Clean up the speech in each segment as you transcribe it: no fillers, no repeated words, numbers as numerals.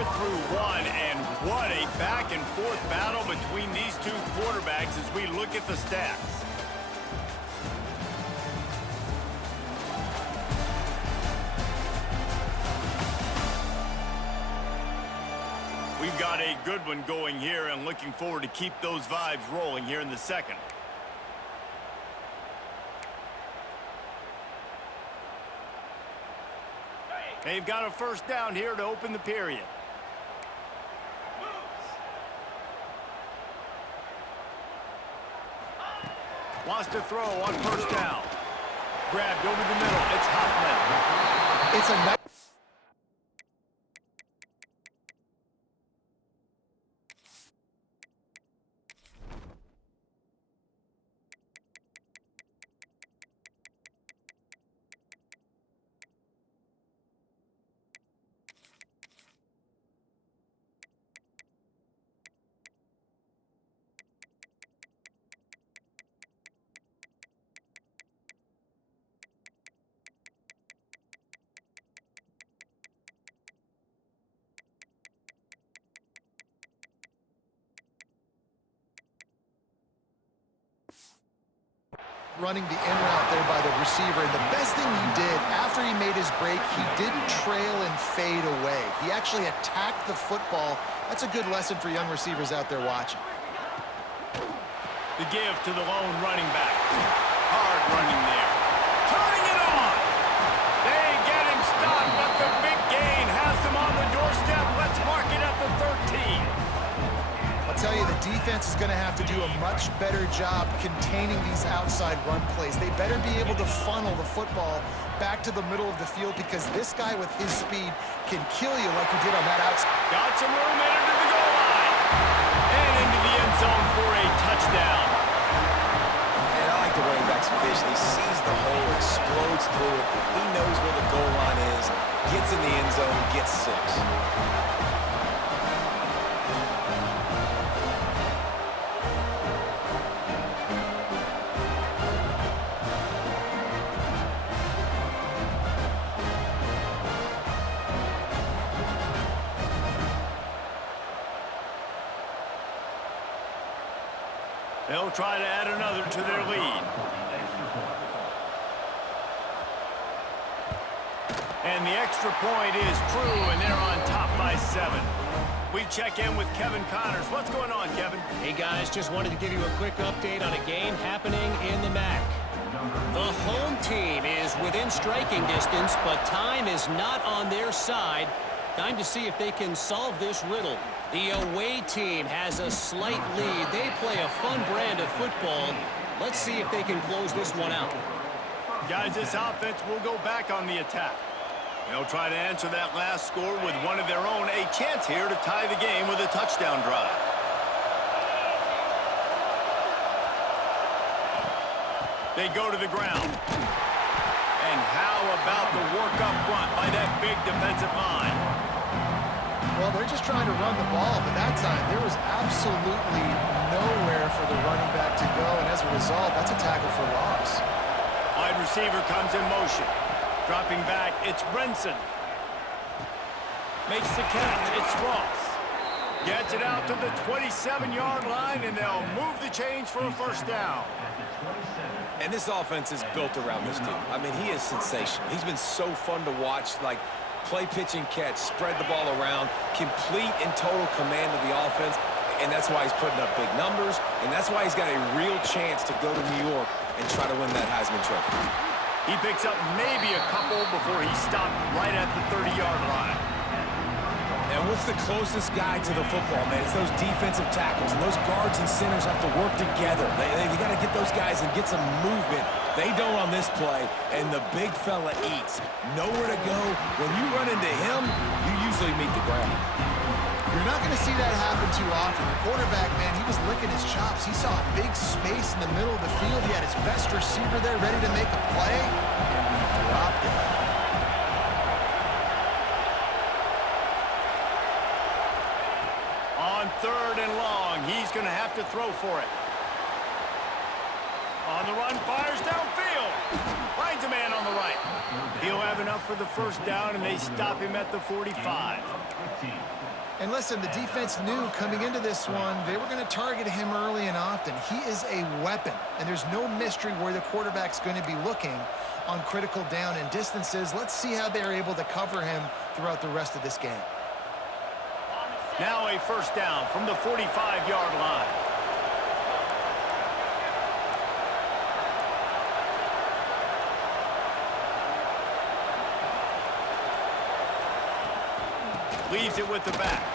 here through one, and what a back-and-forth battle between these two quarterbacks as we look at the stats. We've got a good one going here, and looking forward to keep those vibes rolling here in the second. They've got a first down here to open the period. Wants to throw on first down. Grabbed over the middle. It's Hoffman. It's a nice... running the in route there by the receiver, and the best thing he did after he made his break, he didn't trail and fade away. He actually attacked the football. That's a good lesson for young receivers out there watching. The give to the lone running back. Hard running there. Turning it on. They get him stopped, but the big gain has him on the doorstep. Let's mark it at the 13. I'll tell you, the defense is going to have to do a much better job containing these outside run plays. They better be able to funnel the football back to the middle of the field, because this guy with his speed can kill you like he did on that outside. Got some room in into the goal line. And into the end zone for a touchdown. And I like the running back's vision. He sees the hole, explodes through it. He knows where the goal line is, gets in the end zone, gets 6. They'll try to add another to their lead. And the extra point is true, and they're on top by 7. We check in with Kevin Connors. What's going on, Kevin? Hey, guys, just wanted to give you a quick update on a game happening in the MAC. The home team is within striking distance, but time is not on their side. Time to see if they can solve this riddle. The away team has a slight lead. They play a fun brand of football. Let's see if they can close this one out. Guys, this offense will go back on the attack. They'll try to answer that last score with one of their own. A chance here to tie the game with a touchdown drive. They go to the ground. And how about the work up front by that big defensive line? Well, they're just trying to run the ball, but that time there was absolutely nowhere for the running back to go, and as a result, that's a tackle for loss. Wide receiver comes in motion. Dropping back, it's Brinson. Makes the catch, it's Ross. Gets it out to the 27-yard line, and they'll move the chains for a first down. And this offense is built around this dude. I mean, he is sensational. He's been so fun to watch, like play, pitch, and catch, spread the ball around, complete and total command of the offense, and that's why he's putting up big numbers, and that's why he's got a real chance to go to New York and try to win that Heisman Trophy. He picks up maybe a couple before he stopped right at the 30-yard line. And what's the closest guy to the football, man? It's those defensive tackles, and those guards and centers have to work together. They got to get those guys and get some movement. They don't on this play, and the big fella eats. Nowhere to go. When you run into him, you usually meet the ground. You're not going to see that happen too often. The quarterback, man, he was licking his chops. He saw a big space in the middle of the field. He had his best receiver there ready to make a play, and he dropped it. On 3rd and long, he's going to have to throw for it. On the run, fires downfield. Finds a man on the right. He'll have enough for the first down, and they stop him at the 45. And listen, the defense knew coming into this one, they were going to target him early and often. He is a weapon, and there's no mystery where the quarterback's going to be looking on critical down and distances. Let's see how they're able to cover him throughout the rest of this game. Now a first down from the 45-yard line. Leaves it with the back.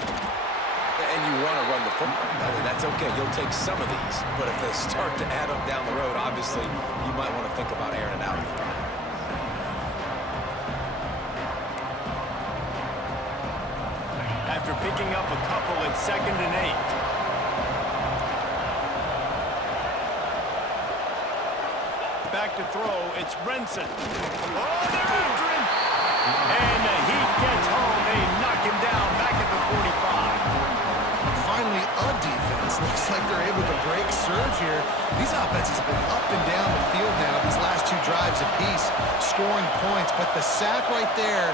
And you want to run the football. I mean, that's okay. You'll take some of these. But if they start to add up down the road, obviously, you might want to think about airing it out a little bit. After picking up a couple at 2nd and 8. Back to throw. It's Brinson. Oh, they're after him. And the Heat gets home. They knock him down back at the 45. Finally, a defense. Looks like they're able to break serve here. These offenses have been up and down the field now, these last 2 drives apiece, scoring points. But the sack right there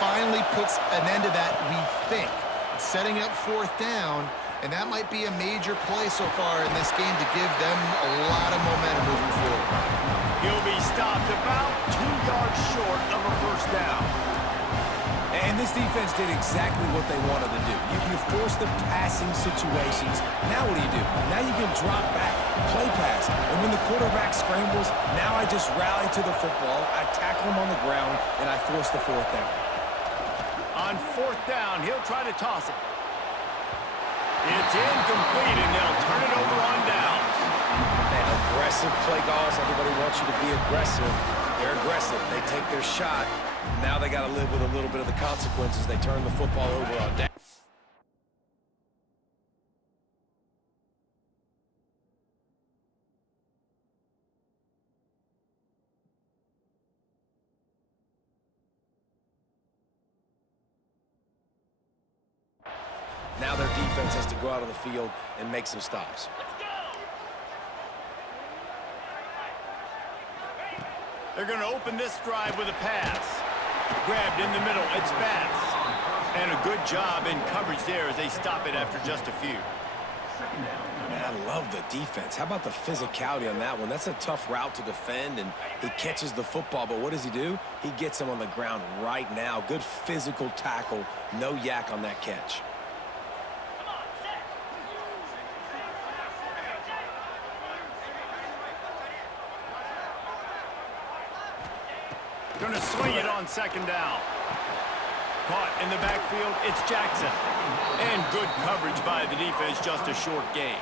finally puts an end to that, we think. It's setting up 4th down, and that might be a major play so far in this game to give them a lot of momentum moving forward. He'll be stopped about 2 yards short of a first down. And this defense did exactly what they wanted to do. You force the passing situations. Now what do? Now you can drop back, play pass. And when the quarterback scrambles, now I just rally to the football, I tackle him on the ground, and I force the 4th down. On 4th down, he'll try to toss it. It's incomplete, and they'll turn it over on downs. Man, aggressive play calls. Everybody wants you to be aggressive. They're aggressive. They take their shot. Now they got to live with a little bit of the consequences. They turn the football over on downs. Now their defense has to go out on the field and make some stops. They're going to open this drive with a pass. Grabbed in the middle, it's Bass. And a good job in coverage there as they stop it after just a few. Man, I love the defense. How about the physicality on that one? That's a tough route to defend, and he catches the football, but what does he do? He gets him on the ground right now. Good physical tackle. No yak on that catch. Going to swing it on 2nd down. Caught in the backfield, it's Jackson. And good coverage by the defense, just a short gain.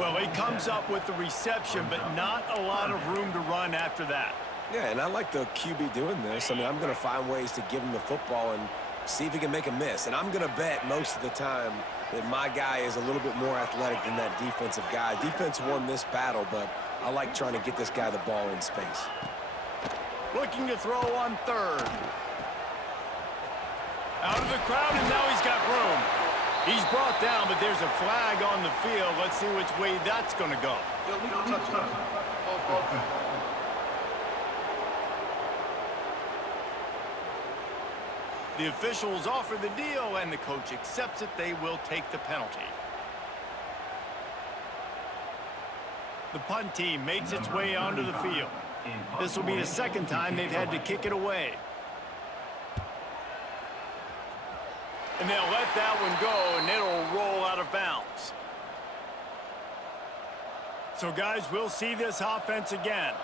Well, he comes up with the reception, but not a lot of room to run after that. Yeah, and I like the QB doing this. I mean, I'm going to find ways to give him the football and see if he can make a miss. And I'm going to bet most of the time that my guy is a little bit more athletic than that defensive guy. Defense won this battle, but I like trying to get this guy the ball in space. Looking to throw on 3rd. Out of the crowd, and now he's got room. He's brought down, but there's a flag on the field. Let's see which way that's going to go. The officials offer the deal, and the coach accepts it. They will take the penalty. The punt team makes its way onto the field. This will be the 2nd time they've had to kick it away. And they'll let that one go, and it'll roll out of bounds. So, guys, we'll see this offense again.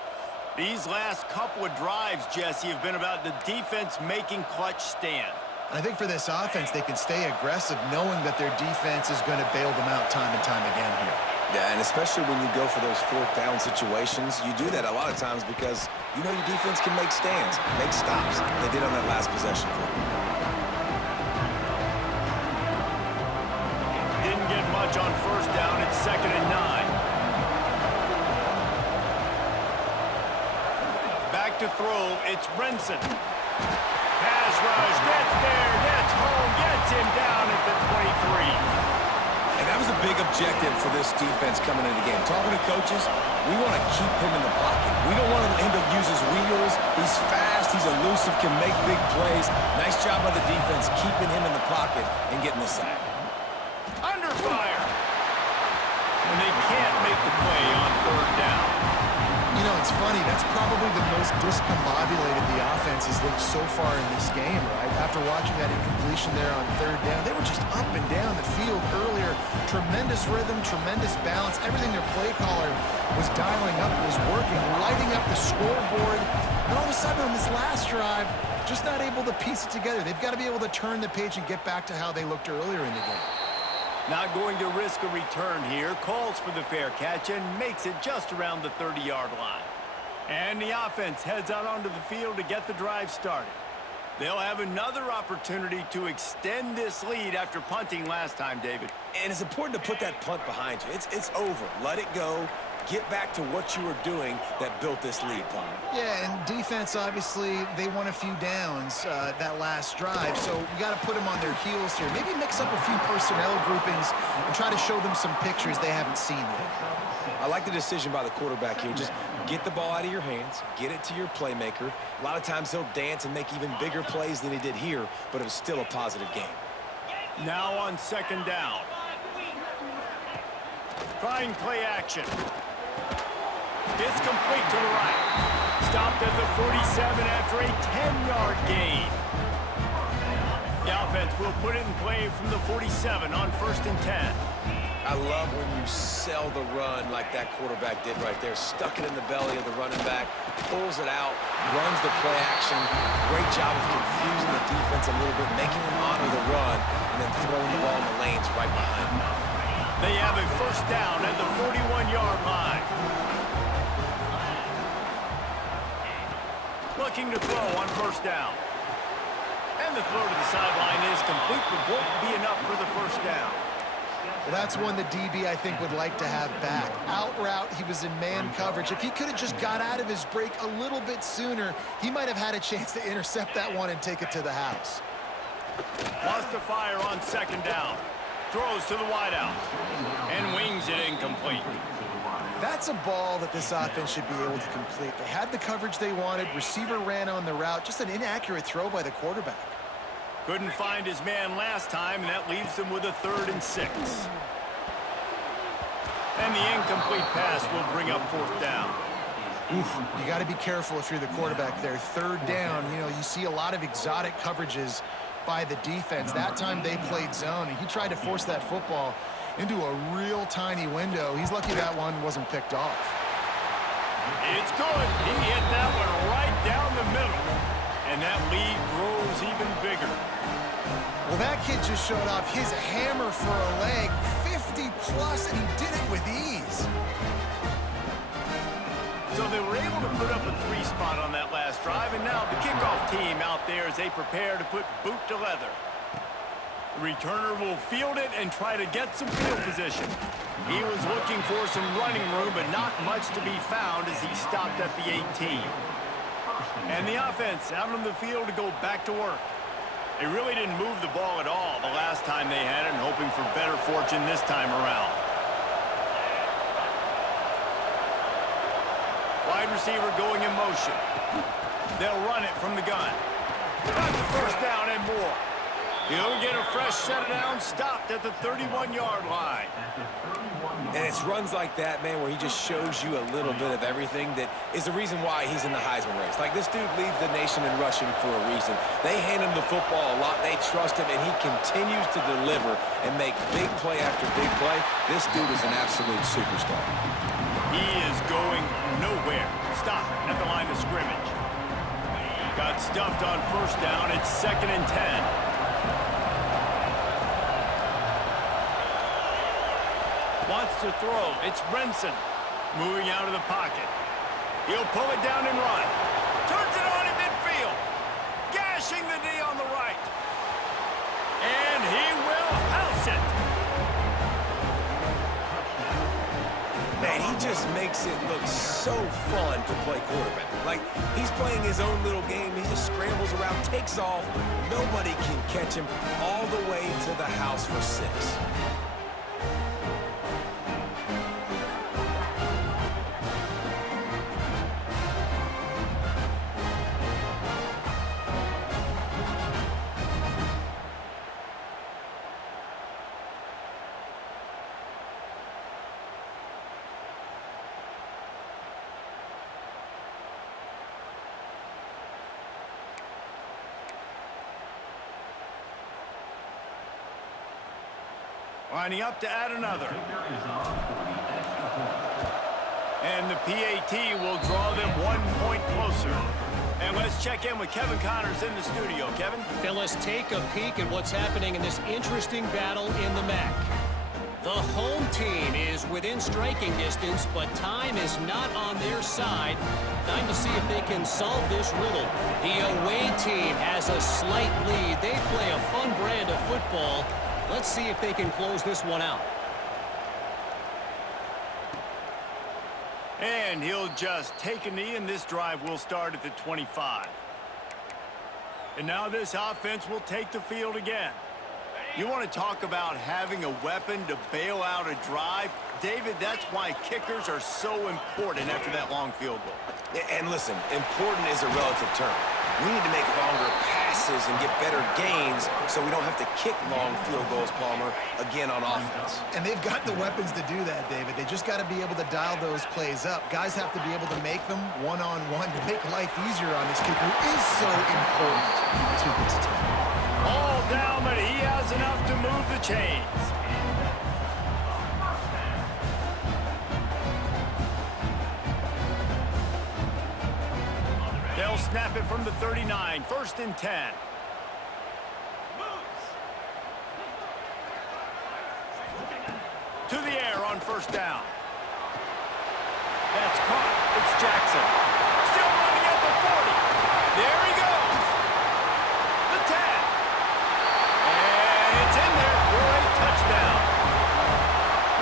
These last couple of drives, Jesse, have been about the defense making clutch stand. I think for this offense, they can stay aggressive knowing that their defense is going to bail them out time and time again here. Yeah, and especially when you go for those 4th down situations, you do that a lot of times because you know your defense can make stands, make stops. They did on that last possession for you. Didn't get much on 1st down. It's 2nd and 9. Back to throw. It's Brinson. Pass rush. Gets there. Gets home. Gets him down at the 23. And that was a big objective for this defense coming into the game. Talking to coaches, we want to keep him in the pocket. We don't want him to use his wheels. He's fast, he's elusive, can make big plays. Nice job by the defense keeping him in the pocket and getting the sack. Under fire. And they can't make the play on third down. You know, it's funny. That's probably the most discombobulated the offense has looked so far in this game, right? After watching that incompletion there on third down, they were just up and down the field earlier. Tremendous rhythm, tremendous balance. Everything their play caller was dialing up was working, lighting up the scoreboard. And all of a sudden on this last drive, just not able to piece it together. They've got to be able to turn the page and get back to how they looked earlier in the game. Not going to risk a return here. Calls for the fair catch and makes it just around the 30-yard line. And the offense heads out onto the field to get the drive started. They'll have another opportunity to extend this lead after punting last time, David. And it's important to put that punt behind you. It's over. Let it go. Get back to what you were doing that built this lead, Palmer. Yeah, and defense, obviously, they won a few downs that last drive, so we got to put them on their heels here. Maybe mix up a few personnel groupings and try to show them some pictures they haven't seen yet. I like the decision by the quarterback here. Just get the ball out of your hands, get it to your playmaker. A lot of times he'll dance and make even bigger plays than he did here, but it was still a positive game. Now on second down. Trying play action. It's complete to the right. Stopped at the 47 after a 10-yard gain. The offense will put it in play from the 47 on 1st and 10. I love when you sell the run like that quarterback did right there. Stuck it in the belly of the running back, pulls it out, runs the play action. Great job of confusing the defense a little bit, making them honor the run, and then throwing the ball in the lanes right behind them. They have a first down at the 41-yard line. Looking to throw on first down. And the throw to the sideline is complete, but won't be enough for the first down. Well, that's one the DB, I think, would like to have back. Out route, he was in man coverage. If he could have just got out of his break a little bit sooner, he might have had a chance to intercept that one and take it to the house. Wants to fire on second down. Throws to the wideout. And wings it incomplete. That's a ball that this offense should be able to complete. They had the coverage they wanted. Receiver ran on the route. Just an inaccurate throw by the quarterback. Couldn't find his man last time, and that leaves them with a 3rd and 6. And the incomplete pass will bring up 4th down. You got to be careful if you're the quarterback there. 3rd down, you know, you see a lot of exotic coverages by the defense. That time they played zone, and he tried to force that football into a real tiny window. He's lucky that one wasn't picked off. It's good. He hit that one right down the middle. And that lead grows even bigger. Well, that kid just showed off his hammer for a leg, 50-plus, and he did it with ease. So they were able to put up a 3 spot on that last drive, and now the kickoff team out there as they prepare to put boot to leather. The returner will field it and try to get some field position. He was looking for some running room, but not much to be found as he stopped at the 18. And the offense out on the field to go back to work. They really didn't move the ball at all the last time they had it, and hoping for better fortune this time around. Wide receiver going in motion. They'll run it from the gun. Got the first down and more. He'll get a fresh set of downs, stopped at the 31-yard line. And it's runs like that, man, where he just shows you a little bit of everything that is the reason why he's in the Heisman race. Like, this dude leads the nation in rushing for a reason. They hand him the football a lot. They trust him, and he continues to deliver and make big play after big play. This dude is an absolute superstar. He is going nowhere. Stop at the line of scrimmage. Got stuffed on first down. It's 2nd and 10. Wants to throw. It's Brinson moving out of the pocket. He'll pull it down and run. Turns it on in midfield. Gashing the D on the right. And he will house it. Man, he just makes it look so fun to play quarterback. Like, he's playing his own little game. He just scrambles around, takes off. Nobody can catch him all the way to the house for 6. Lining up to add another. And the PAT will draw them 1 point closer. And let's check in with Kevin Connors in the studio. Kevin? Phyllis, take a peek at what's happening in this interesting battle in the MAC. The home team is within striking distance, but time is not on their side. Time to see if they can solve this riddle. The away team has a slight lead. They play a fun brand of football. Let's see if they can close this one out. And he'll just take a knee, and this drive will start at the 25. And now this offense will take the field again. You want to talk about having a weapon to bail out a drive? David, that's why kickers are so important after that long field goal. And listen, important is a relative term. We need to make longer passes and get better gains so we don't have to kick long field goals, Palmer, again on offense. And they've got the weapons to do that, David. They just got to be able to dial those plays up. Guys have to be able to make them one-on-one to make life easier on this kicker, who is so important to this team. All down, but he has enough to move the chains. They'll snap it from the 39, 1st and 10. To the air on 1st down. That's caught. It's Jackson. Still running at the 40. There he goes. The tag. And it's in there for a touchdown.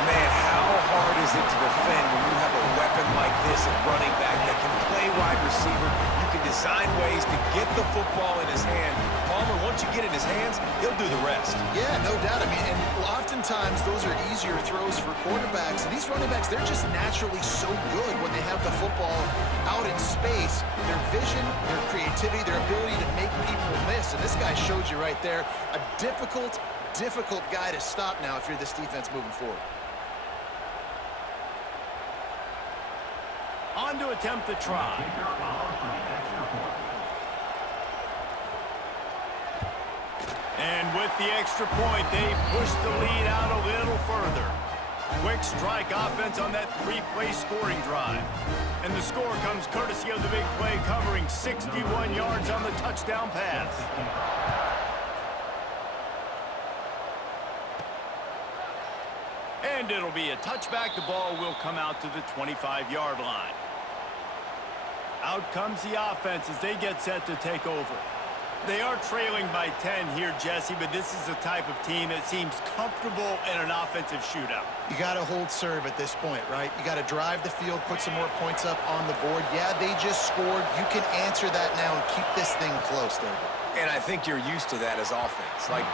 Man, how hard is it to defend when you have a weapon like this at running back that can play wide receiver? You can design ways to get the football in his hand. Palmer, once you get it in his hands, he'll do the rest. Yeah, no doubt. I mean, and oftentimes those are easier throws for quarterbacks. And these running backs, they're just naturally so good when they have the football out in space. Their vision, their creativity, their ability to make people miss. And this guy showed you right there, a difficult guy to stop now if you're this defense moving forward. On to attempt the try. And with the extra point, they push the lead out a little further. Quick strike offense on that 3-play scoring drive. And the score comes courtesy of the big play, covering 61 yards on the touchdown pass. And it'll be a touchback. The ball will come out to the 25-yard line. Out comes the offense as they get set to take over. They are trailing by 10 here, Jesse, but this is the type of team that seems comfortable in an offensive shootout. You got to hold serve at this point, right? You got to drive the field, put some more points up on the board. Yeah, they just scored. You can answer that now and keep this thing close, David. And I think you're used to that as offense. Like,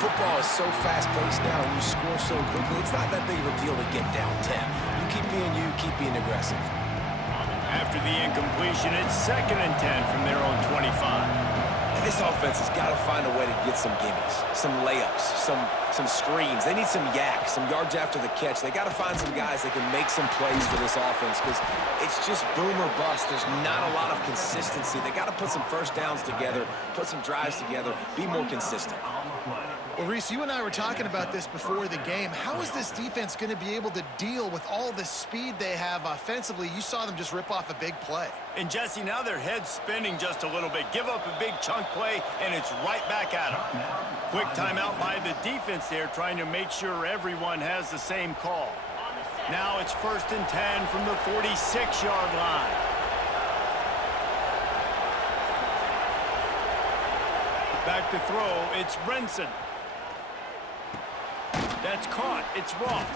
football is so fast-paced now and you score so quickly, it's not that big of a deal to get down 10. You keep being aggressive. After the incompletion, it's 2nd and 10 from their own 25. And this offense has got to find a way to get some gimmies, some layups, some screens. They need some yak, some yards after the catch. They got to find some guys that can make some plays for this offense because it's just boom or bust. There's not a lot of consistency. They got to put some 1st downs together, put some drives together, be more consistent. Well, Reese, you and I were talking about this before the game. How is this defense going to be able to deal with all the speed they have offensively? You saw them just rip off a big play. And, Jesse, now their head's spinning just a little bit. Give up a big chunk play, and it's right back at them. Quick timeout by the defense there, trying to make sure everyone has the same call. Now it's 1st and 10 from the 46-yard line. Back to throw, it's Brinson. That's caught. It's Ross.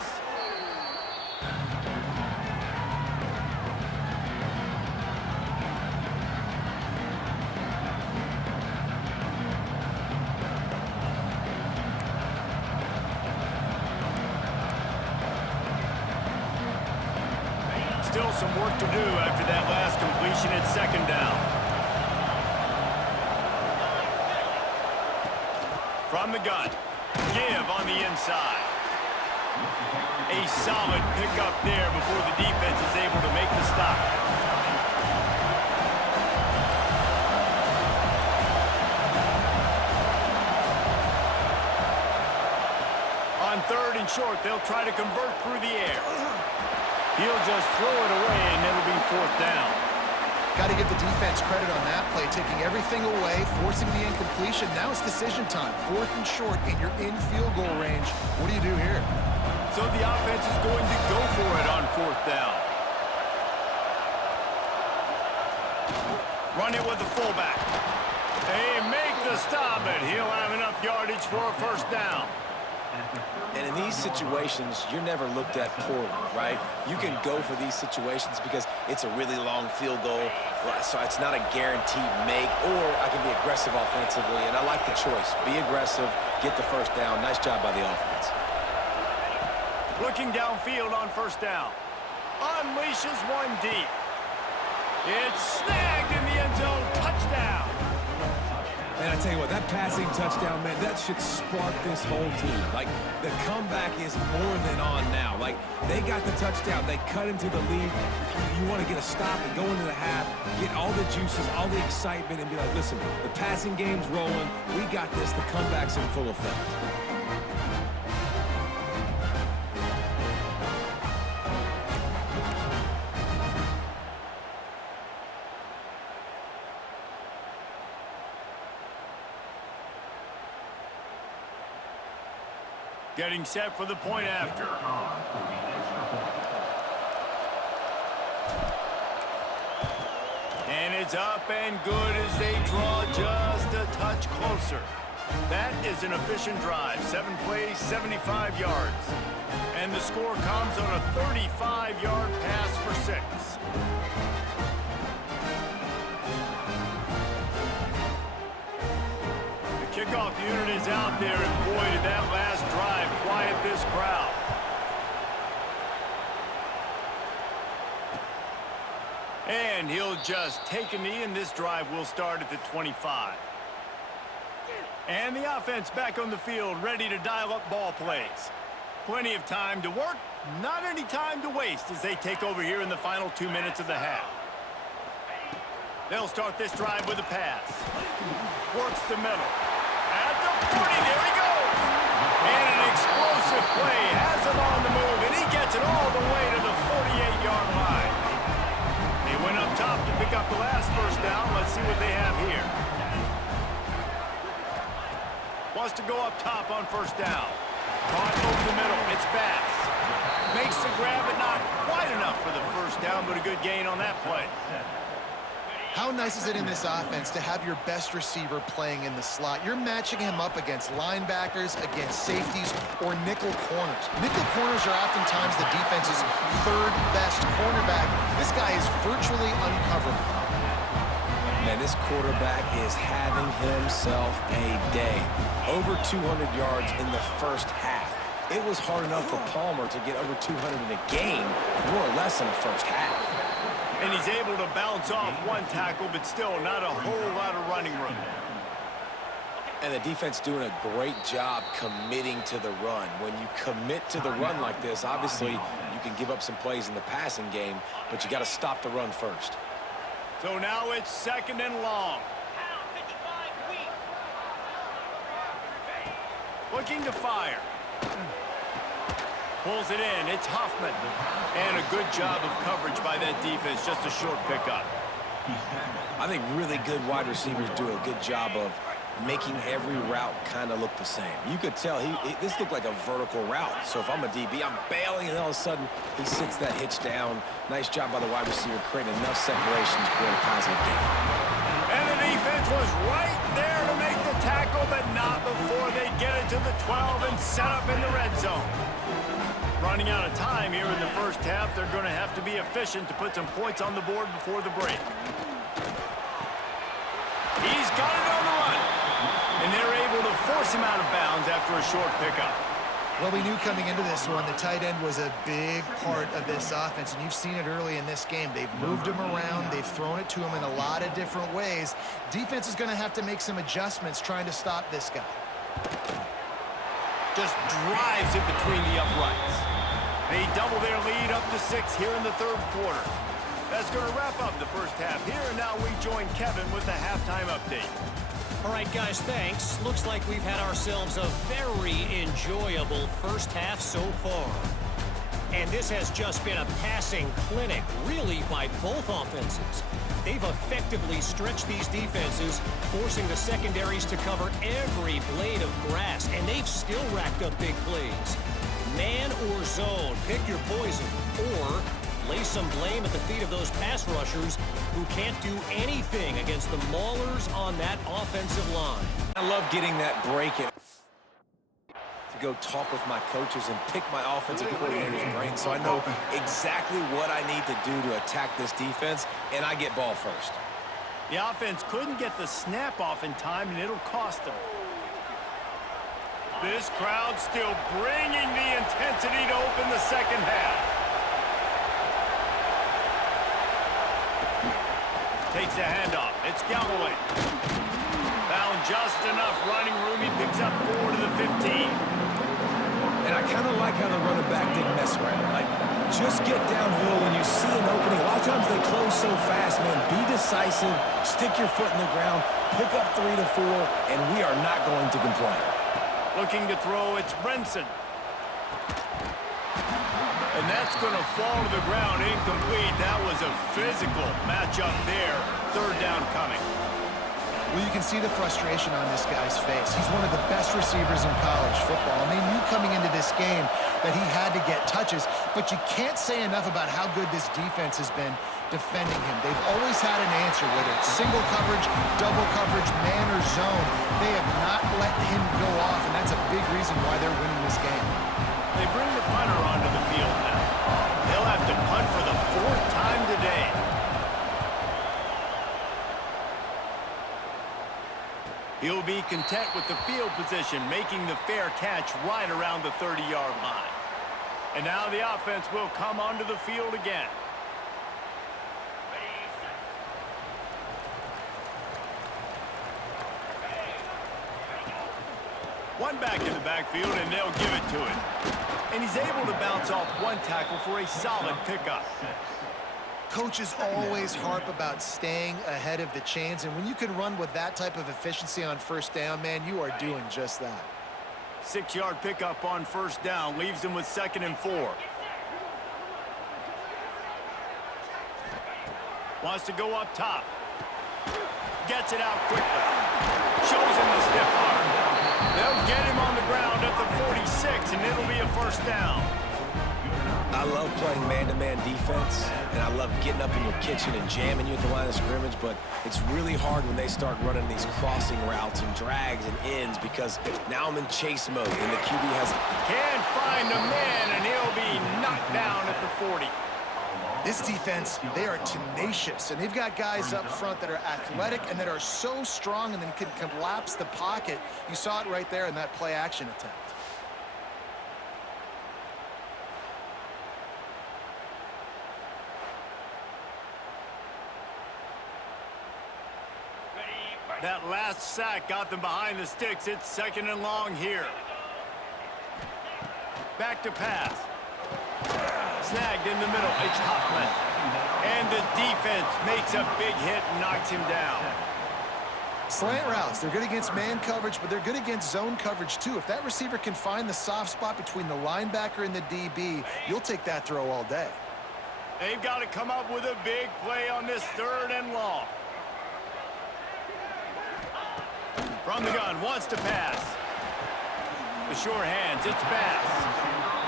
Still some work to do after that last completion. It's 2nd down. From the gun. Give on the inside. A solid pickup there before the defense is able to make the stop. On 3rd in short. They'll try to convert through the air. He'll just throw it away, and it'll be 4th down. Got to give the defense credit on that play, taking everything away, forcing the incompletion. Now it's decision time. 4th and short, and you're in field goal range. What do you do here? So the offense is going to go for it on 4th down. Run it with the fullback. They make the stop, but he'll have enough yardage for a 1st down. And in these situations, you're never looked at poorly, right? You can go for these situations because it's a really long field goal, so it's not a guaranteed make, or I can be aggressive offensively, and I like the choice. Be aggressive, get the 1st down. Nice job by the offense. Looking downfield on 1st down. Unleashes one deep. It's snagged in the end zone. Touchdown. And I tell you what, that passing touchdown, man, that should spark this whole team. Like, the comeback is more than on now. Like, they got the touchdown. They cut into the lead. You want to get a stop and go into the half, get all the juices, all the excitement, and be like, listen, the passing game's rolling. We got this. The comeback's in full effect. Getting set for the point after. And it's up and good as they draw just a touch closer. That is an efficient drive. 7 plays, 75 yards. And the score comes on a 35-yard pass for 6. Kickoff unit is out there, and boy, did that last drive quiet this crowd. And he'll just take a knee, and this drive will start at the 25. And the offense back on the field, ready to dial up ball plays. Plenty of time to work, not any time to waste as they take over here in the final 2 minutes of the half. They'll start this drive with a pass. Works the middle. At the 40, there he goes. And an explosive play has him on the move, and he gets it all the way to the 48-yard line. He went up top to pick up the last 1st down. Let's see what they have here. Wants to go up top on 1st down. Caught over the middle. It's Bass. Makes the grab, but not quite enough for the 1st down, but a good gain on that play. How nice is it in this offense to have your best receiver playing in the slot? You're matching him up against linebackers, against safeties, or nickel corners. Nickel corners are oftentimes the defense's 3rd best cornerback. This guy is virtually uncoverable. Man, this quarterback is having himself a day. Over 200 yards in the 1st half. It was hard enough for Palmer to get over 200 in a game, more or less in the 1st half. And he's able to bounce off one tackle, but still not a whole lot of running room. And the defense doing a great job committing to the run. When you commit to the run like this, obviously you can give up some plays in the passing game, but you got to stop the run first. So now it's 2nd and long. Looking to fire. Pulls it in. It's Huffman. And a good job of coverage by that defense. Just a short pickup. I think really good wide receivers do a good job of making every route kind of look the same. You could tell this looked like a vertical route. So if I'm a DB, I'm bailing, and all of a sudden he sits that hitch down. Nice job by the wide receiver, creating enough separation to create a positive gain. And the defense was right there to make the tackle, but not before they get it to the 12 and set up in the red zone. Running out of time here in the 1st half, they're going to have to be efficient to put some points on the board before the break. He's got it on the run. And they're able to force him out of bounds after a short pickup. Well, we knew coming into this one, the tight end was a big part of this offense, and you've seen it early in this game. They've moved him around. They've thrown it to him in a lot of different ways. Defense is going to have to make some adjustments trying to stop this guy. Just drives it between the uprights. They double their lead up to 6 here in the 3rd quarter. That's going to wrap up the 1st half here, and now we join Kevin with the halftime update. All right, guys, thanks. Looks like we've had ourselves a very enjoyable first half so far. And this has just been a passing clinic, really, by both offenses. They've effectively stretched these defenses, forcing the secondaries to cover every blade of grass, and they've still racked up big plays. Man or zone, pick your poison, or lay some blame at the feet of those pass rushers who can't do anything against the maulers on that offensive line. I love getting that break in to go talk with my coaches and pick my offensive coordinator's brain so I know exactly what I need to do to attack this defense, and I get ball first. The offense couldn't get the snap off in time, and it'll cost them. This crowd still bringing the intensity to open the second half. Takes the handoff. It's Galloway. Found just enough running room. He picks up 4 to the 15. And I kind of like how the running back didn't mess around. Like, just get downhill when you see an opening. A lot of times they close so fast, man. Be decisive. Stick your foot in the ground. Pick up 3 to 4, and we are not going to complain. Looking to throw. It's Brinson. And that's going to fall to the ground incomplete. That was a physical matchup there. Third down coming. Well, you can see the frustration on this guy's face. He's one of the best receivers in college football, and they knew coming into this game that he had to get touches, but you can't say enough about how good this defense has been defending him. They've always had an answer, whether it's single coverage, double coverage, man or zone. They have not let him go off, and that's a big reason why they're winning this game. They bring the punter onto the field now. They'll have to punt for the 4th time today. He'll be content with the field position, making the fair catch right around the 30-yard line. And now the offense will come onto the field again. One back in the backfield, and they'll give it to him. And he's able to bounce off one tackle for a solid pickup. Coaches always harp about staying ahead of the chains, and when you can run with that type of efficiency on first down, man, you are doing just that. 6-yard pickup on first down leaves them with 2nd and 4. Wants to go up top. Gets it out quickly. Shows him the stiff arm. They'll get him on the ground at the 46, and it'll be a first down. I love playing man-to-man defense, and I love getting up in your kitchen and jamming you at the line of scrimmage, but it's really hard when they start running these crossing routes and drags and ends because now I'm in chase mode, and the QB has... Can't find a man, and he'll be knocked down at the 40. This defense, they are tenacious, and they've got guys up front that are athletic and that are so strong and then can collapse the pocket. You saw it right there in that play-action attempt. That last sack got them behind the sticks. It's 2nd and long here. Back to pass. Snagged in the middle. It's Huffman. And the defense makes a big hit and knocks him down. Slant routes, they're good against man coverage, but they're good against zone coverage too. If that receiver can find the soft spot between the linebacker and the DB, you'll take that throw all day. They've got to come up with a big play on this 3rd and long. From the gun, wants to pass. The sure hands, it's Bass.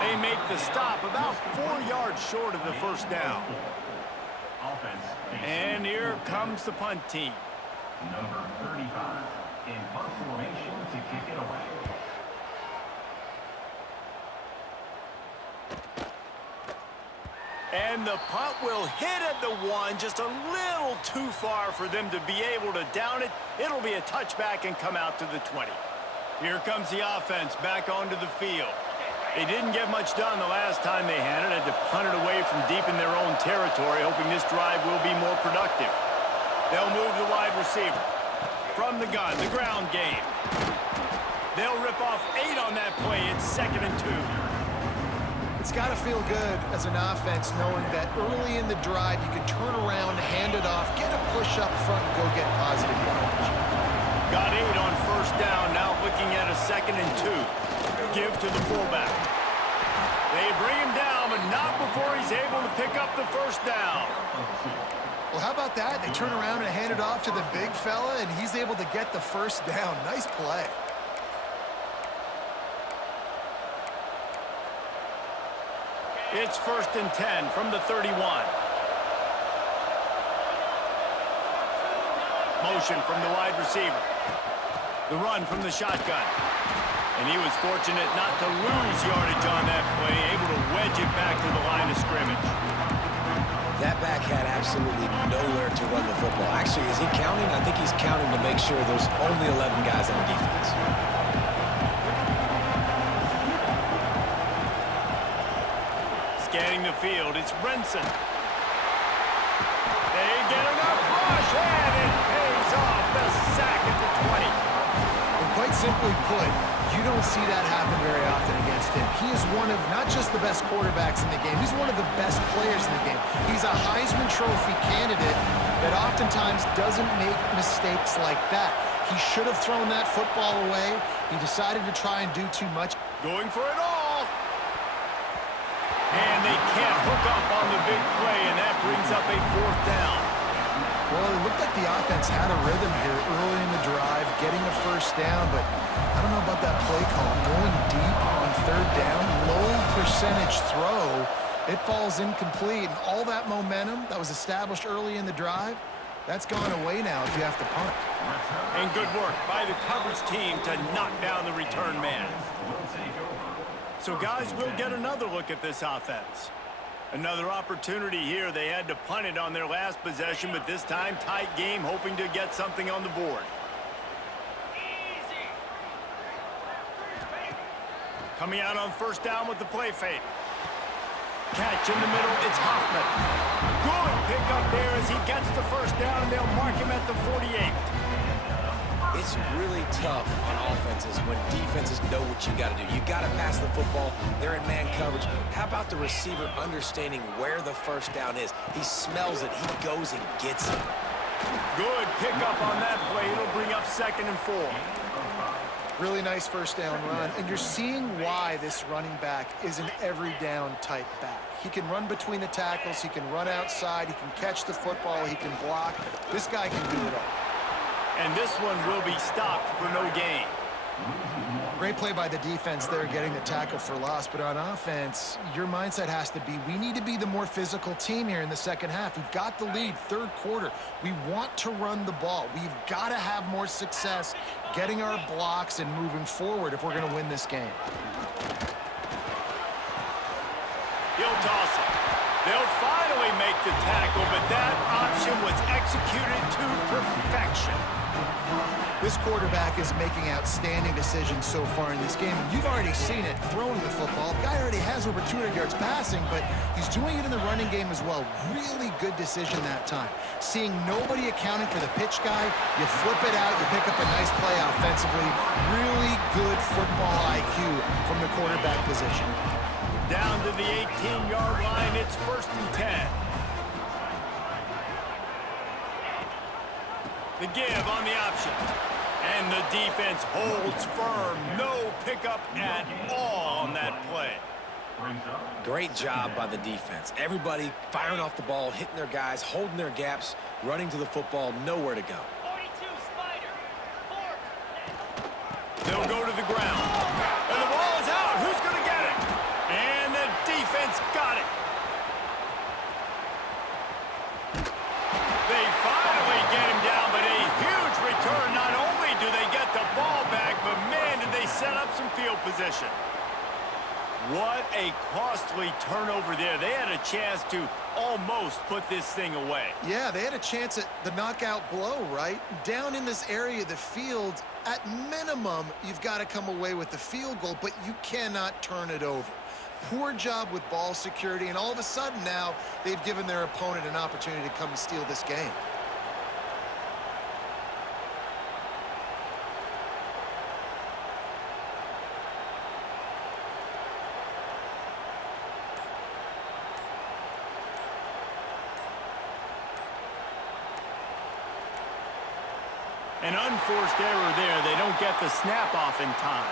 They make the stop about 4 yards short of the first down. And here comes the punt team. Number 35 in punt formation to kick it away. And the punt will hit at the 1, just a little too far for them to be able to down it. It'll be a touchback and come out to the 20. Here comes the offense back onto the field. They didn't get much done the last time they had it. Had to punt it away from deep in their own territory, hoping this drive will be more productive. They'll move the wide receiver. From the gun, the ground game. They'll rip off 8 on that play. It's 2nd and 2. It's got to feel good as an offense knowing that early in the drive you can turn around, hand it off, get a push up front, and go get positive yardage. Got 8 on first down, now looking at a 2nd and 2. Give to the fullback. They bring him down, but not before he's able to pick up the first down. Well, how about that? They turn around and hand it off to the big fella, and he's able to get the first down. Nice play. It's 1st and 10 from the 31. Motion from the wide receiver. The run from the shotgun. And he was fortunate not to lose yardage on that play, able to wedge it back to the line of scrimmage. That back had absolutely nowhere to run the football. Actually, is he counting? I think he's counting to make sure there's only 11 guys on defense. Scanning the field, it's Brinson. They get enough rush, and it pays off the sack at the 20. And quite simply put, you don't see that happen very often against him. He is one of not just the best quarterbacks in the game, he's one of the best players in the game. He's a Heisman Trophy candidate that oftentimes doesn't make mistakes like that. He should have thrown that football away. He decided to try and do too much. Going for it all. And they can't hook up on the big play, and that brings up a 4th down. Well, it looked like the offense had a rhythm here early in the drive, getting a first down, but I don't know about that play call. Going deep on 3rd down, low percentage throw, it falls incomplete, and all that momentum that was established early in the drive, that's gone away now if you have to punt. And good work by the coverage team to knock down the return man. So, guys, we'll get another look at this offense. Another opportunity here. They had to punt it on their last possession, but this time tight game, hoping to get something on the board. Coming out on first down with the play fake. Catch in the middle, it's Hoffman. Good pick up there as he gets the first down, and they'll mark him at the 48. It's really tough on offenses when defenses know what you got to do. You got to pass the football. They're in man coverage. How about the receiver understanding where the first down is? He smells it. He goes and gets it. Good pick up on that play. It'll bring up 2nd and 4. Really nice first down run, and you're seeing why this running back is an every down type back. He can run between the tackles, he can run outside, he can catch the football, he can block. This guy can do it all. And this one will be stopped for no gain. Great play by the defense there, getting the tackle for loss. But on offense, your mindset has to be, we need to be the more physical team here in the second half. We've got the lead, 3rd quarter. We want to run the ball. We've got to have more success getting our blocks and moving forward if we're going to win this game. He'll toss it. They'll finally make the tackle, but that option was executed to perfection. This quarterback is making outstanding decisions so far in this game. You've already seen it throwing the football. The guy already has over 200 yards passing, but he's doing it in the running game as well. Really good decision that time. Seeing nobody accounting for the pitch guy, you flip it out, you pick up a nice play offensively. Really good football IQ from the quarterback position. Down to the 18-yard line, it's 1st and 10. The give on the option. And the defense holds firm. No pickup at all on that play. Great job by the defense. Everybody firing off the ball, hitting their guys, holding their gaps, running to the football, nowhere to go. 42 Spider. They'll go to the ground. And the ball is out. Who's going to get it? And the defense got it. They finally get him down, but a huge return. Not only do they get the ball back, but man, did they set up some field position. What a costly turnover there. They had a chance to almost put this thing away. Yeah, they had a chance at the knockout blow, right? Down in this area of the field, at minimum, you've got to come away with the field goal, but you cannot turn it over. Poor job with ball security, and all of a sudden now they've given their opponent an opportunity to come and steal this game. An unforced error there. They don't get the snap off in time.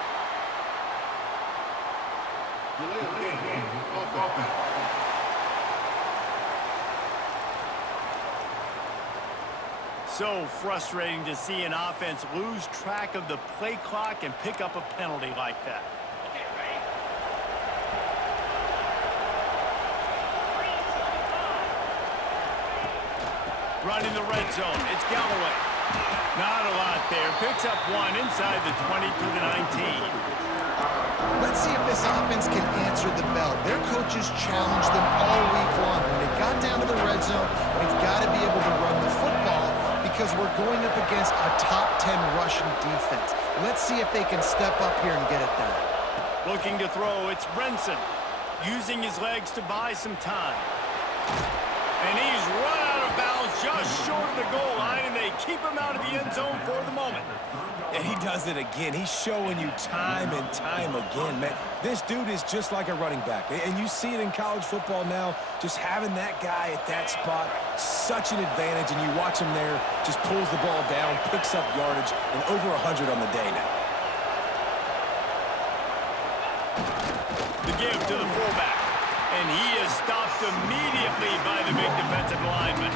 So frustrating to see an offense lose track of the play clock and pick up a penalty like that. Running the red zone, it's Galloway. Not a lot there. Picks up one inside the 20 to the 19. Let's see if this offense can answer the bell. Their coaches challenged them all week long. When it got down to the red zone, we've got to be able to run the football because we're going up against a top 10 rushing defense. Let's see if they can step up here and get it done. Looking to throw, it's Brenson. Using his legs to buy some time. And he's run out of bounds just short of the goal line, and they keep him out of the end zone for the moment. And he does it again. He's showing you time and time again, man. This dude is just like a running back. And you see it in college football now, just having that guy at that spot, such an advantage. And you watch him there, just pulls the ball down, picks up yardage, and over 100 on the day now. The give to the fullback. And he is stopped immediately by the big defensive lineman.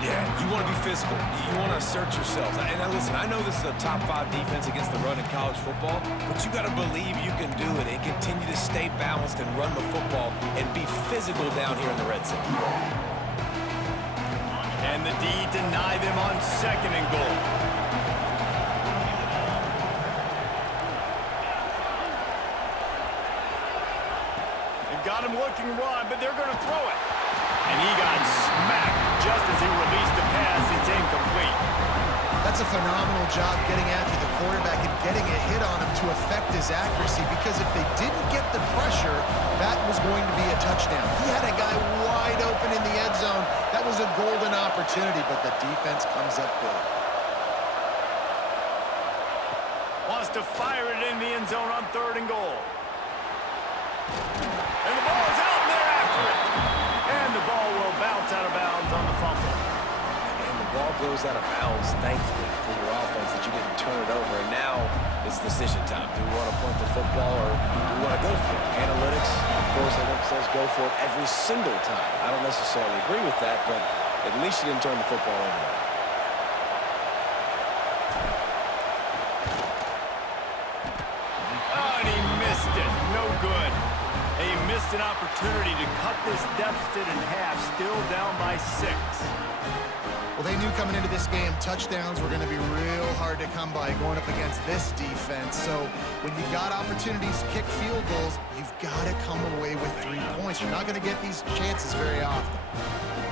Yeah, you want to be physical. You want to assert yourselves. And now listen, I know this is a top 5 defense against the run in college football, but you got to believe you can do it and continue to stay balanced and run the football and be physical down here in the red zone. And the D deny them on 2nd and goal. They've got him looking run, but they're going to throw it. And he got smacked just as he released the pass. It's incomplete. That's a phenomenal job getting after the quarterback and getting a hit on him to affect his accuracy, because if they didn't get the pressure, that was going to be a touchdown. He had a guy wide open in the end zone. That was a golden opportunity, but the defense comes up big. Wants to fire it in the end zone on 3rd and goal. And the ball is out, and they're after it. And the ball will bounce out of bounds on the fumble. And the ball goes out of bounds, thankfully, for your offense that you didn't turn it over. And now it's decision time. Do we want to punt the football or do we want to go for it? Analytics, of course, I think says go for it every single time. I don't necessarily agree with that, but at least you didn't turn the football over there. Oh, and he missed it. No good. He missed an opportunity to cut this deficit in half, still down by 6. Well, they knew coming into this game touchdowns were going to be real hard to come by going up against this defense. So when you got opportunities to kick field goals, you've got to come away with 3 points. You're not going to get these chances very often.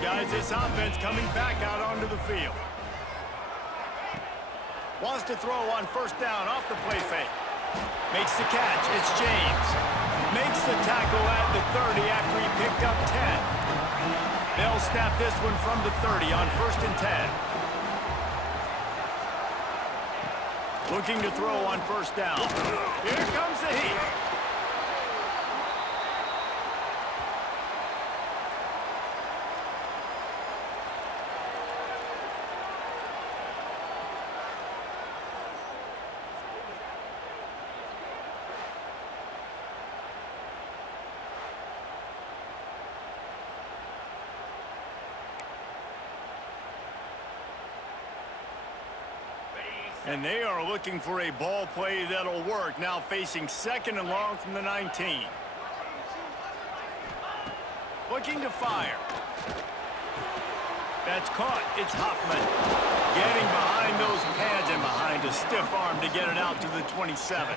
Guys, this offense coming back out onto the field. Wants to throw on 1st down off the play fake. Makes the catch. It's James. Makes the tackle at the 30 after he picked up 10. They'll snap this one from the 30 on 1st and 10. Looking to throw on 1st down. Here comes the heat. And they are looking for a ball play that'll work. Now facing 2nd and long from the 19. Looking to fire. That's caught. It's Hoffman. Getting behind those pads and behind a stiff arm to get it out to the 27.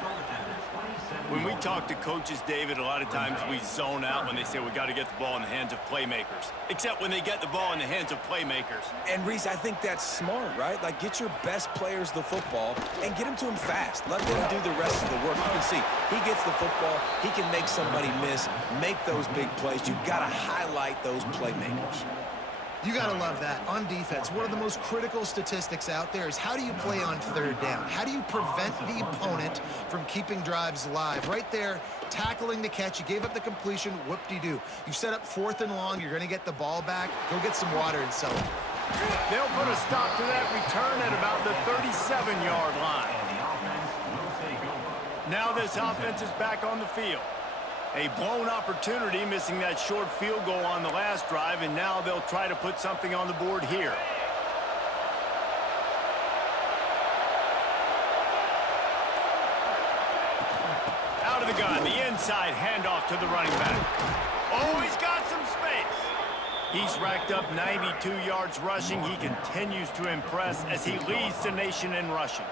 When we talk to coaches, David, a lot of times we zone out when they say we got to get the ball in the hands of playmakers. Except when they get the ball in the hands of playmakers. And, Reese, I think that's smart, right? Like, get your best players the football and get them to him fast. Let them do the rest of the work. You can see, he gets the football. He can make somebody miss, make those big plays. You've got to highlight those playmakers. You got to love that. On defense, one of the most critical statistics out there is how do you play on 3rd down? How do you prevent the opponent from keeping drives alive? Right there, tackling the catch. You gave up the completion. Whoop-de-doo. You've set up 4th and long. You're going to get the ball back. Go get some water and celebrate. They'll put a stop to that return at about the 37-yard line. Now this offense is back on the field. A blown opportunity, missing that short field goal on the last drive, and now they'll try to put something on the board here. Out of the gun, the inside handoff to the running back. Oh, he's got some space. He's racked up 92 yards rushing. He continues to impress as he leads the nation in rushing.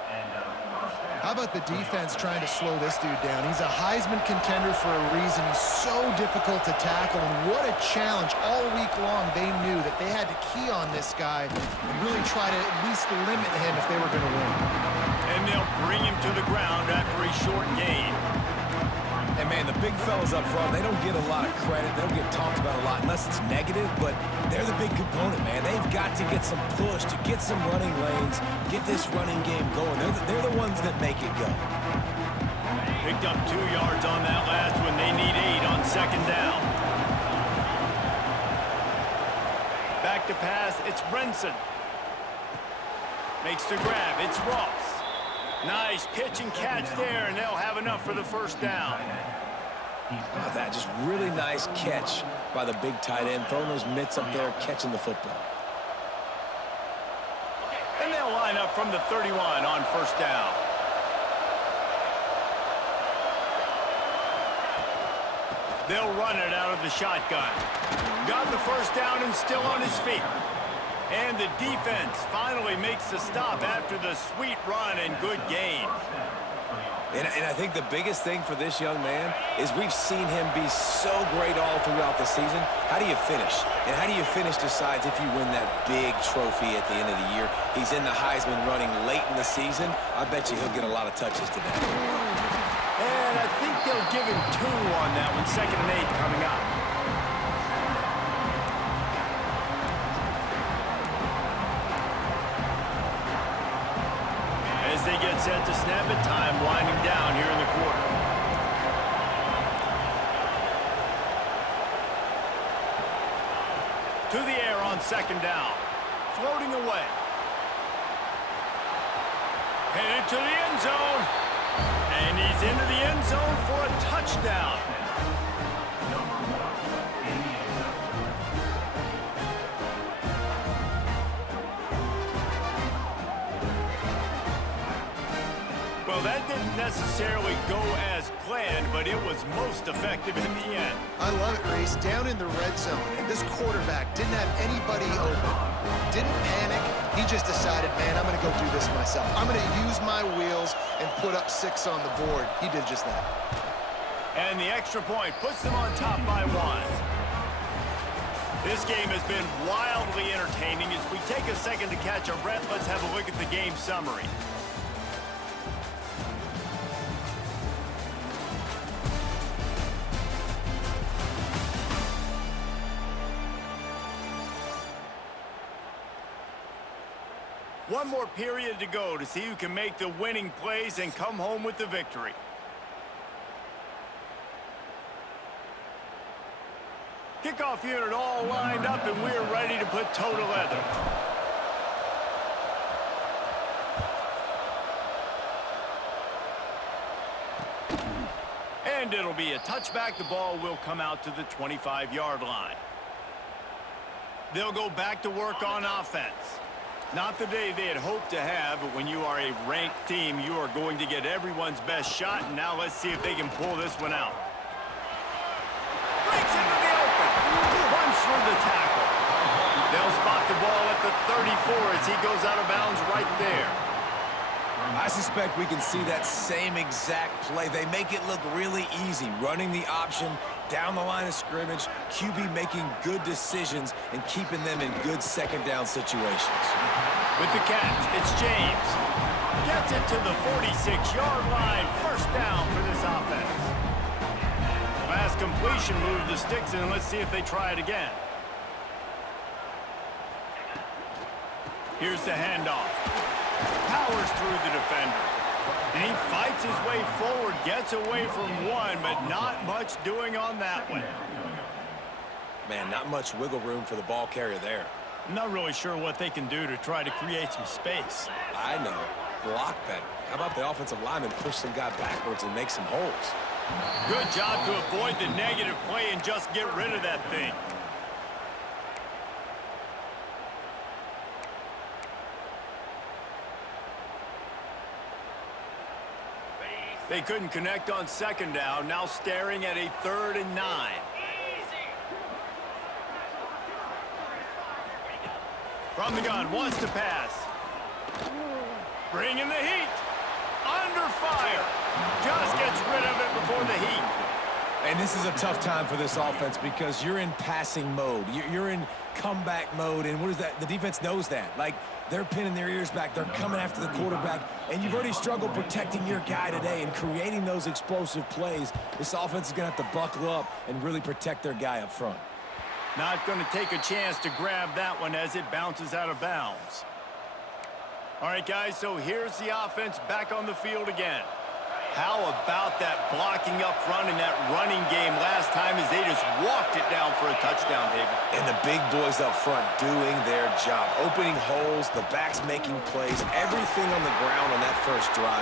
How about the defense trying to slow this dude down? He's a Heisman contender for a reason. He's so difficult to tackle, and what a challenge. All week long, they knew that they had to key on this guy and really try to at least limit him if they were going to win. And they'll bring him to the ground after a short gain. And, man, the big fellas up front, they don't get a lot of credit. They don't get talked about a lot unless it's negative, but they're the big component, man. They've got to get some push, to get some running lanes, get this running game going. They're the ones that make it go. Picked up 2 yards on that last one. They need 8 on second down. Back to pass, it's Brinson. Makes the grab, it's Ross. Nice pitch and catch there, and they'll have enough for the first down. Oh, that just really nice catch by the big tight end, throwing those mitts up there, catching the football. And they'll line up from the 31 on first down. They'll run it out of the shotgun. Got the first down and still on his feet. And the defense finally makes the stop after the sweet run and good gain. And I think the biggest thing for this young man is we've seen him be so great all throughout the season. How do you finish? And how do you finish decides if you win that big trophy at the end of the year. He's in the Heisman running late in the season. I bet you he'll get a lot of touches today. And I think they'll give him 2 on that one. 2nd and 8 coming up. As they get set to snap it, time winding down here in the quarter. To the air on second down. Floating away. Headed to the end zone. And he's into the end zone for a touchdown. Well, that didn't necessarily go as planned, but it was most effective in the end. I love it, Reese. Down in the red zone, and this quarterback didn't have anybody open. Didn't panic. He just decided, man, I'm going to go do this myself. I'm going to use my wheels and put up 6 on the board. He did just that. And the extra point puts them on top by 1. This game has been wildly entertaining. As we take a second to catch our breath, let's have a look at the game summary. One more period to go to see who can make the winning plays and come home with the victory. Kickoff unit all lined up, and we're ready to put toe to leather. And it'll be a touchback. The ball will come out to the 25-yard line. They'll go back to work on offense. Not the day they had hoped to have, but when you are a ranked team, you are going to get everyone's best shot, and now let's see if they can pull this one out. Breaks into the open. Runs through the tackle. They'll spot the ball at the 34 as he goes out of bounds right there. I suspect we can see that same exact play. They make it look really easy, running the option down the line of scrimmage, QB making good decisions and keeping them in good second down situations. With the catch, it's James. Gets it to the 46-yard line. First down for this offense. Last completion moved the sticks, and let's see if they try it again. Here's the handoff. Powers through the defender. And he fights his way forward, gets away from one, but not much doing on that one. Man, not much wiggle room for the ball carrier there. I'm not really sure what they can do to try to create some space. I know. Block better. How about the offensive lineman push some guy backwards and make some holes? Good job to avoid the negative play and just get rid of that thing. They couldn't connect on second down, now staring at a 3rd and 9. From the gun, wants to pass. Bringing the heat. Under fire. Just gets rid of it before the heat. And this is a tough time for this offense because you're in passing mode. You're in comeback mode, and what is that? The defense knows that. Like, they're pinning their ears back. They're coming after the quarterback, and you've already struggled protecting your guy today and creating those explosive plays. This offense is going to have to buckle up and really protect their guy up front. Not going to take a chance to grab that one as it bounces out of bounds. All right, guys, so here's the offense back on the field again. How about that blocking up front in that running game last time as they just walked it down for a touchdown, David? And the big boys up front doing their job. Opening holes, the backs making plays, everything on the ground on that first drive.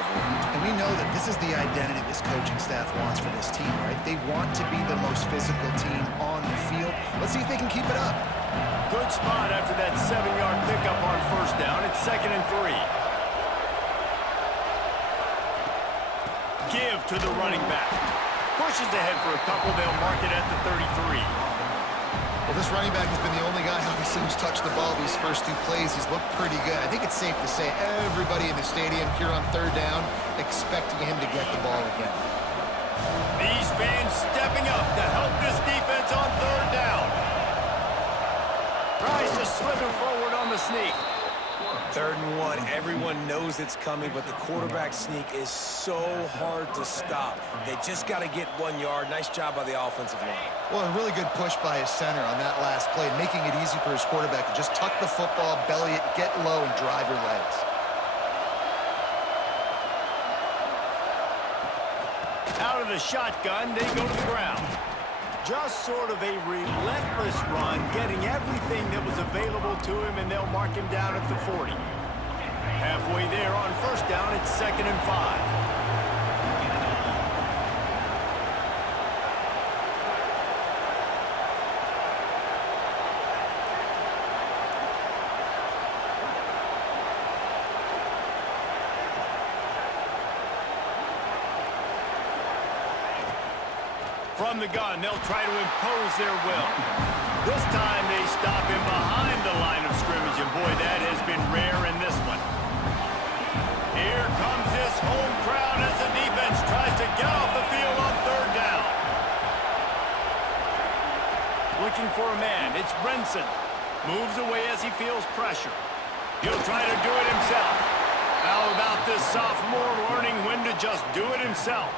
And we know that this is the identity this coaching staff wants for this team, right? They want to be the most physical team on the field. Let's see if they can keep it up. Good spot after that 7-yard pickup on first down. It's 2nd and 3. Give to the running back. Pushes ahead for a couple. They'll mark it at the 33. Well, this running back has been the only guy, obviously, who's touched the ball these first 2 plays. He's looked pretty good. I think it's safe to say everybody in the stadium here on 3rd down expecting him to get the ball again. These fans stepping up to help this defense on 3rd down. Tries to slither forward on the sneak. 3rd and 1. Everyone knows it's coming, but the quarterback sneak is so hard to stop. They just got to get 1 yard. Nice job by the offensive line. Well, a really good push by his center on that last play, making it easy for his quarterback to just tuck the football, belly it, get low, and drive your legs. Out of the shotgun, they go to the ground. Just sort of a relentless run, getting everything that was available to him, and they'll mark him down at the 40. Halfway there on first down, it's 2nd and 5. From the gun, they'll try to impose their will. This time they stop him behind the line of scrimmage, and boy, that has been rare in this one. Here comes this home crowd as the defense tries to get off the field on 3rd down. Looking for a man, it's Brinson. Moves away as he feels pressure. He'll try to do it himself. How about this sophomore learning when to just do it himself?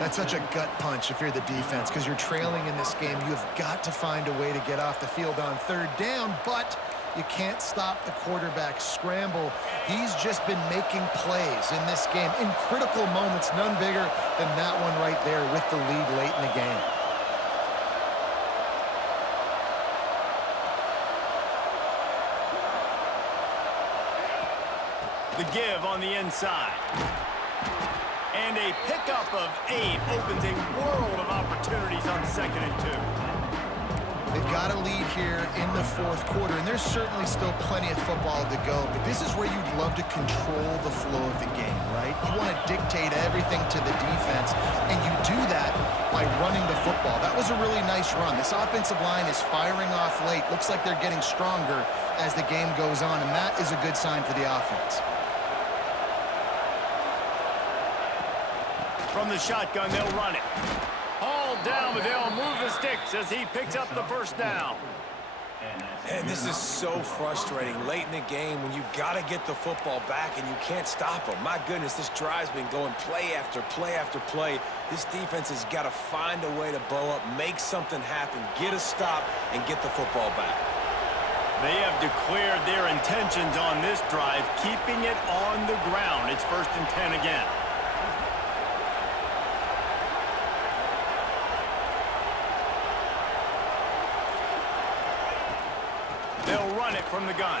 That's such a gut punch if you're the defense, because you're trailing in this game. You've got to find a way to get off the field on 3rd down, but you can't stop the quarterback scramble. He's just been making plays in this game in critical moments, none bigger than that one right there with the lead late in the game. The give on the inside. And a pickup of 8 opens a world of opportunities on 2nd and 2. They've got a lead here in the 4th quarter, and there's certainly still plenty of football to go, but this is where you'd love to control the flow of the game, right? You want to dictate everything to the defense, and you do that by running the football. That was a really nice run. This offensive line is firing off late. Looks like they're getting stronger as the game goes on, and that is a good sign for the offense. From the shotgun, they'll run it. All down, but they'll move the sticks as he picks up the first down. And this is so frustrating late in the game when you got to get the football back and you can't stop them. My goodness, this drive's been going play after play after play. This defense has got to find a way to bow up, make something happen, get a stop, and get the football back. They have declared their intentions on this drive, keeping it on the ground. It's 1st and 10 again. They'll run it from the gun.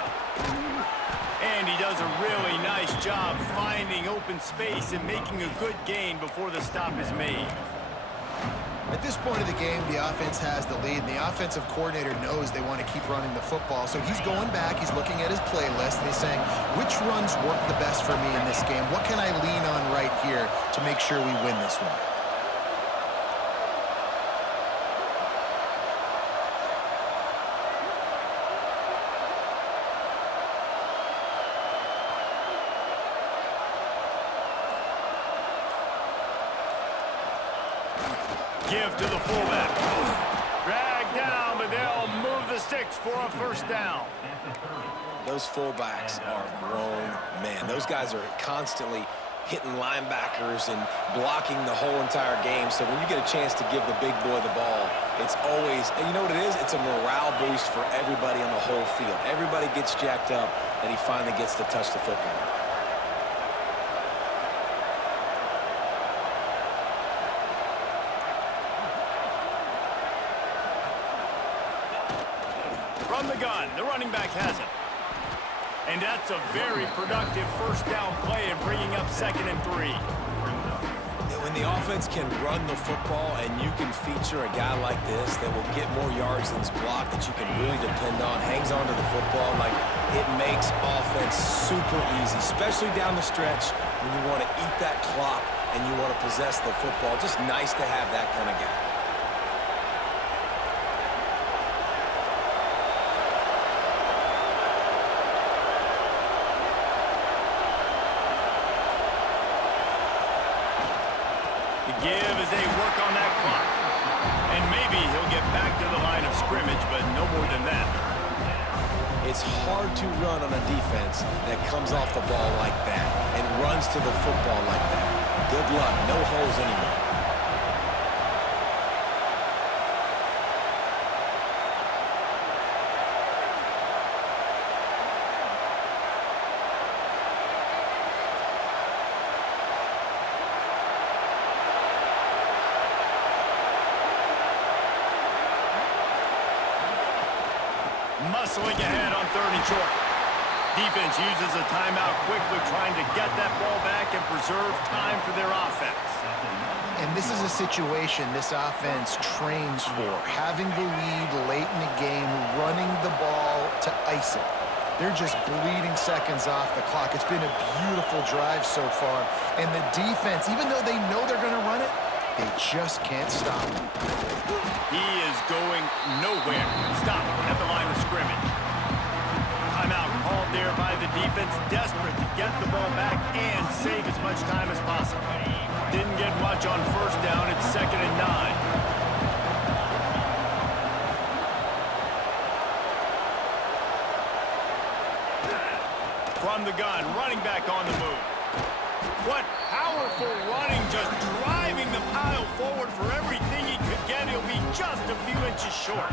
And he does a really nice job finding open space and making a good gain before the stop is made. At this point of the game, the offense has the lead, and the offensive coordinator knows they want to keep running the football. So he's going back, he's looking at his playlist, and he's saying, which runs work the best for me in this game? What can I lean on right here to make sure we win this one? Give to the fullback. Drag down, but they'll move the sticks for a first down. Those fullbacks are grown men. Those guys are constantly hitting linebackers and blocking the whole entire game. So when you get a chance to give the big boy the ball, it's always, and you know what it is? It's a morale boost for everybody on the whole field. Everybody gets jacked up that he finally gets to touch the football. From the gun, the running back has it. And that's a very productive first down play and bringing up 2nd and 3. When the offense can run the football and you can feature a guy like this that will get more yards than his block, that you can really depend on, hangs on to the football, like it makes offense super easy, especially down the stretch when you want to eat that clock and you want to possess the football. Just nice to have that kind of guy. Give as they work on that clock. And maybe he'll get back to the line of scrimmage, but no more than that. It's hard to run on a defense that comes off the ball like that and runs to the football like that. Good luck. No holes anywhere. Muscling ahead on 3rd and short. Defense uses a timeout quickly, trying to get that ball back and preserve time for their offense. And this is a situation this offense trains for, having the lead late in the game, running the ball to ice it. They're just bleeding seconds off the clock. It's been a beautiful drive so far. And the defense, even though they know they're going to run it, they just can't stop him. He is going nowhere. Stop at the line of scrimmage. Timeout called there by the defense, desperate to get the ball back and save as much time as possible. Didn't get much on first down. It's 2nd and 9. From the gun, running back on the move. What powerful running, just driving the pile forward for everything he could get. He'll be just a few inches short.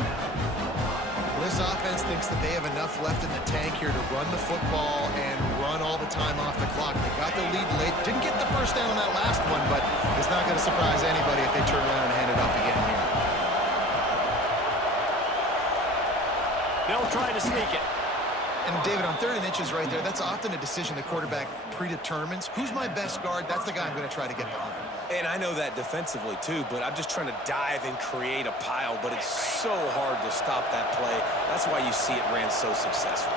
This offense thinks that they have enough left in the tank here to run the football and run all the time off the clock. They got the lead late. Didn't get the first down on that last one, but it's not going to surprise anybody if they turn around and hand it off again here. They'll try to sneak it. And David, on 3rd and inches right there, that's often a decision the quarterback predetermines. Who's my best guard? That's the guy I'm going to try to get behind. And I know that defensively too, but I'm just trying to dive and create a pile, but it's so hard to stop that play. That's why you see it ran so successfully.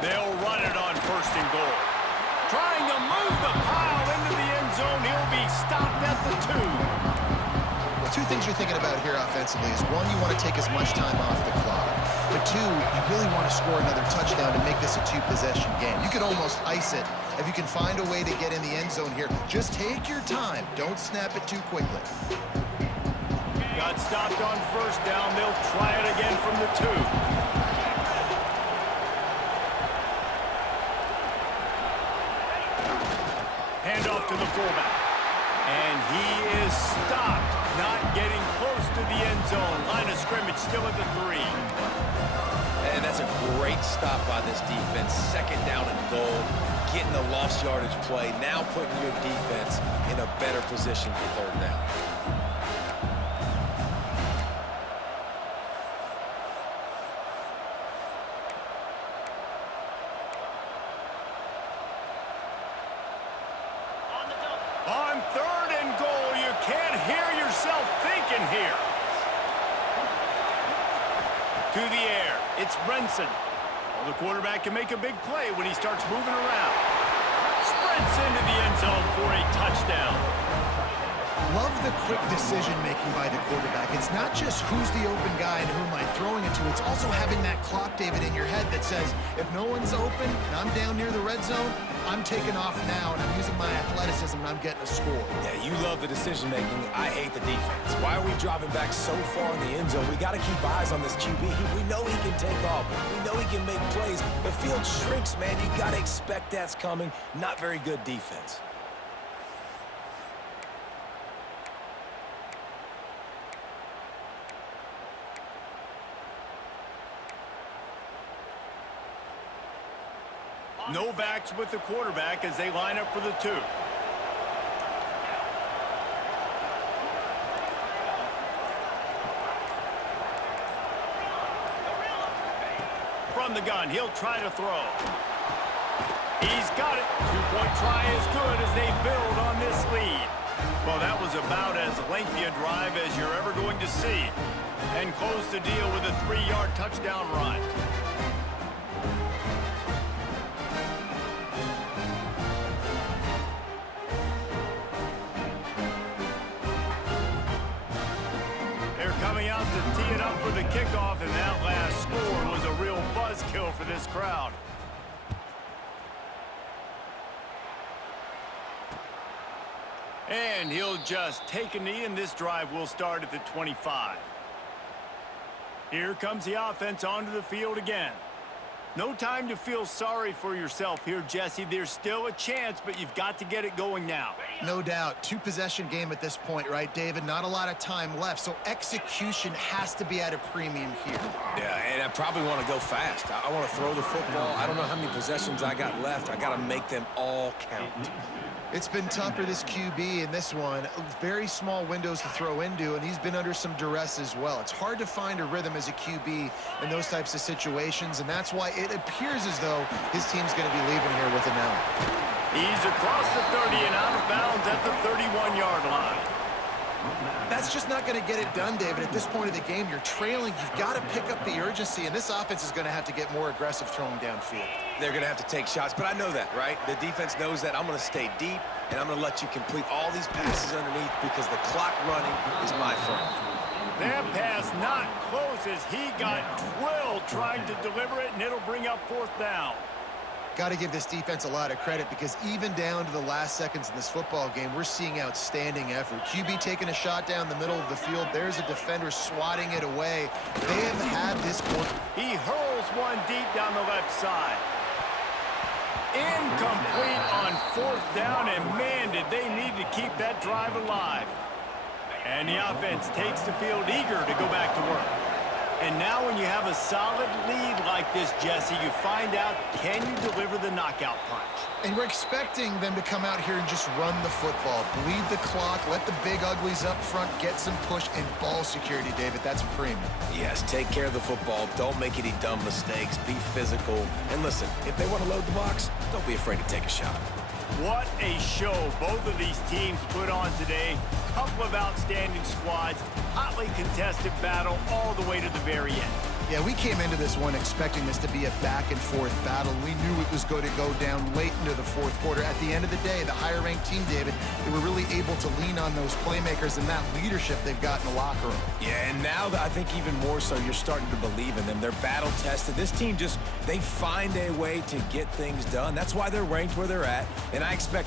They'll run it on 1st and goal. Trying to move the pile into the end zone. He'll be stopped at the 2. Well, 2 things you're thinking about here offensively is, 1, you want to take as much time off the clock. But 2, you really want to score another touchdown to make this a 2-possession game. You could almost ice it if you can find a way to get in the end zone here. Just take your time. Don't snap it too quickly. Got stopped on first down. They'll try it again from the 2. Handoff to the fullback. And he is stopped, not getting close to the end zone. Line of scrimmage still at the 3. And that's a great stop by this defense. Second down and goal, getting the lost yardage play, now putting your defense in a better position for third down. On third and goal, you can't hear yourself thinking here. To the air, it's Brinson. Well, the quarterback can make a big play when he starts moving around. Sprints into the end zone for a touchdown. Love the quick decision-making by the quarterback. It's not just who's the open guy and who am I throwing it to. It's also having that clock, David, in your head that says, if no one's open and I'm down near the red zone, I'm taking off now, and I'm using my athleticism, and I'm getting a score. Yeah, you love the decision-making. I hate the defense. Why are we dropping back so far in the end zone? We got to keep eyes on this QB. We know he can take off. We know he can make plays. The field shrinks, man. You got to expect that's coming. Not very good defense. No backs with the quarterback as they line up for the 2. From the gun, he'll try to throw. He's got it. 2-point try as good as they build on this lead. Well, that was about as lengthy a drive as you're ever going to see. And close the deal with a 3-yard touchdown run. Coming out to tee it up for the kickoff, and that last score was a real buzzkill for this crowd. And he'll just take a knee, and this drive will start at the 25. Here comes the offense onto the field again. No time to feel sorry for yourself here, Jesse. There's still a chance, but you've got to get it going now. No doubt. 2-possession game at this point, right, David? Not a lot of time left, so execution has to be at a premium here. Yeah, and I probably want to go fast. I want to throw the football. I don't know how many possessions I got left. I got to make them all count. It's been tough for this QB in this one. Very small windows to throw into, and he's been under some duress as well. It's hard to find a rhythm as a QB in those types of situations, and that's why it appears as though his team's going to be leaving here with an L. He's across the 30 and out of bounds at the 31-yard line. That's just not going to get it done, David. At this point of the game, you're trailing. You've got to pick up the urgency, and this offense is going to have to get more aggressive throwing downfield. They're going to have to take shots, but I know that, right? The defense knows that. I'm going to stay deep, and I'm going to let you complete all these passes underneath because the clock running is my friend. That pass not close as he got drilled trying to deliver it, and it'll bring up 4th down. Got to give this defense a lot of credit because even down to the last seconds in this football game, we're seeing outstanding effort. QB taking a shot down the middle of the field. There's a defender swatting it away. They have had this one. He hurls one deep down the left side. Incomplete on 4th down, and man, did they need to keep that drive alive. And the offense takes the field eager to go back to work. And now when you have a solid lead like this, Jesse, you find out, can you deliver the knockout punch? And we're expecting them to come out here and just run the football, bleed the clock, let the big uglies up front get some push and ball security, David. That's a premium. Yes, take care of the football. Don't make any dumb mistakes. Be physical. And listen, if they want to load the box, don't be afraid to take a shot. What a show both of these teams put on today. Couple of outstanding squads, hotly contested battle all the way to the very end. Yeah, we came into this one expecting this to be a back-and-forth battle. We knew it was going to go down late into the 4th quarter. At the end of the day, the higher-ranked team, David, they were really able to lean on those playmakers and that leadership they've got in the locker room. Yeah, and now I think even more so, you're starting to believe in them. They're battle-tested. This team just, they find a way to get things done. That's why they're ranked where they're at, and I expect